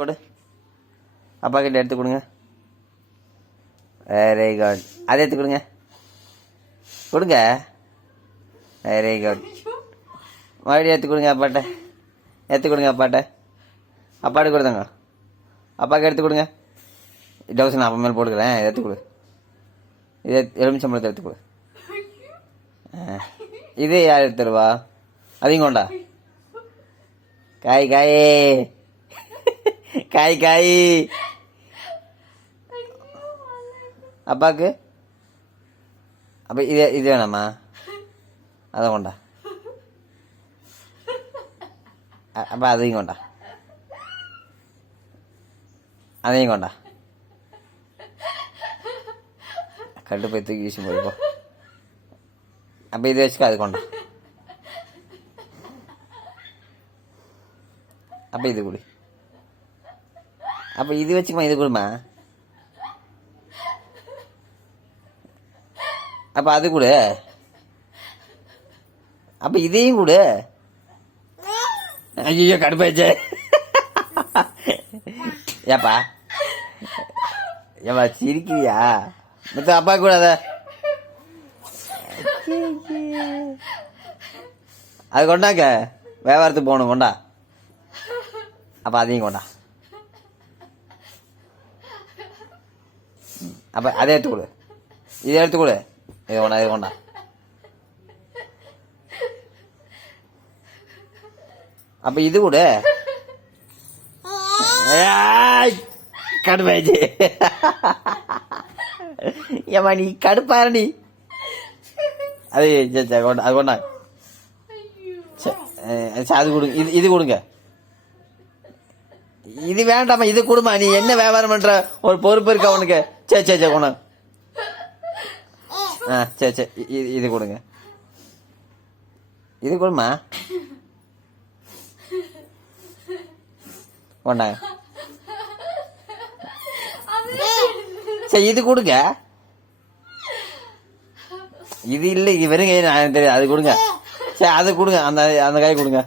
கொடு அப்பா கிட்ட எடுத்து கொடுங்க. வெரி குட் அதை எடுத்து கொடுங்க. கொடுங்க. வெரி குட் மறுபடியும் எடுத்து கொடுங்க அப்பாட்ட. எடுத்து கொடுங்க அப்பாட்ட. அப்பாட்ட கொடுத்தாங்க அப்பாவுக்கு எடுத்து கொடுங்க. டவுஸ் நான் அப்பா மேலே போட்டுக்கிறேன். எடுத்து கொடு. இது எலுமிச்சம்பழத்தை எடுத்து கொடு. இது யார் எடுத்துருவா? அதையும் கொண்டா காய் காய். காய் காய் அப்பாக்கு அப்போ இது இது வேணாமா அதை கொண்டா அ- அப்போ அதையும் கொண்டா அதையும் கொண்டா கட்டு போய் தூக்கி வீசி போய்ப்போ அப்போ இது வச்சுக்கோ அது கொண்டா அப்போ இது குடி இது வச்சுக்கமா இது கொடுமா. அப்போ அது கொடு. அப்போ இதையும் கொடு. ஐயோ கடுப்பாச்சே ஏப்பா. ஏப்பா சிரிக்கிறியா? மற்ற அப்பா கூட அத அது கொண்டாக்க. வியாபாரத்துக்கு போகணும் கொண்டா. அப்போ அதையும் கொண்டா. அப்ப அதை எடுத்து கொடு இதை எடுத்து கொடு இது கொண்டா இது கொண்டா அப்ப இது கொடு ஏய், கடுப்பாயிடுச்சு ஏமா நீ கடுப்பாரு நீ அது சரி, சரி, கொண்டா அது கொண்டா சரி, அது கொடுங்க இது இது கொடுங்க இது வேண்டாமா இது கொடுமா நீ என்ன வியாபாரம் பண்ற? ஒரு பொறுப்பு இருக்கா உனக்கு? சே சே சரி உனக்கு ஆ சரி சரி இது இது கொடுங்க. இது கொடுமா கொண்டாங்க சரி இது கொடுங்க. இது இல்லை இது வெறும் கை நான் தெரியாது. அது கொடுங்க. சரி அது கொடுங்க. அந்த அந்த காய் கொடுங்க.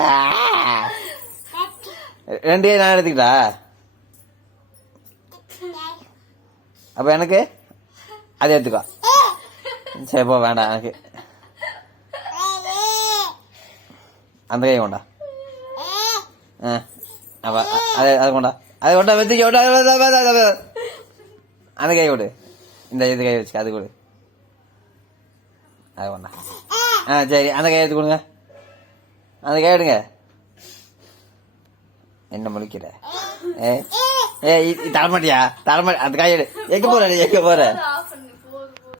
ஆ. ரெண்டு நான் எடுத்துக்கிட்டா? அப்போ எனக்கு? அது எடுத்துக்கோ. சரி போ வேண்டாம் எனக்கு. அந்த கை கொண்டா. ஆ அப்போ அது அது கொண்டா. அது கொண்டா வெத்திக்க கொண்டா. அது அந்த கை கொடு. இந்த இது கை வச்சுக்க அது கொடு. அது கொண்டா. ஆ சரி அந்த கை எடுத்து கொடுங்க. அந்த கை எடுங்க. என்ன முழிக்கிற? ஏ? ஏ தரமாட்டியா? அந்த காய் எங்க போற நீ? எங்க போற?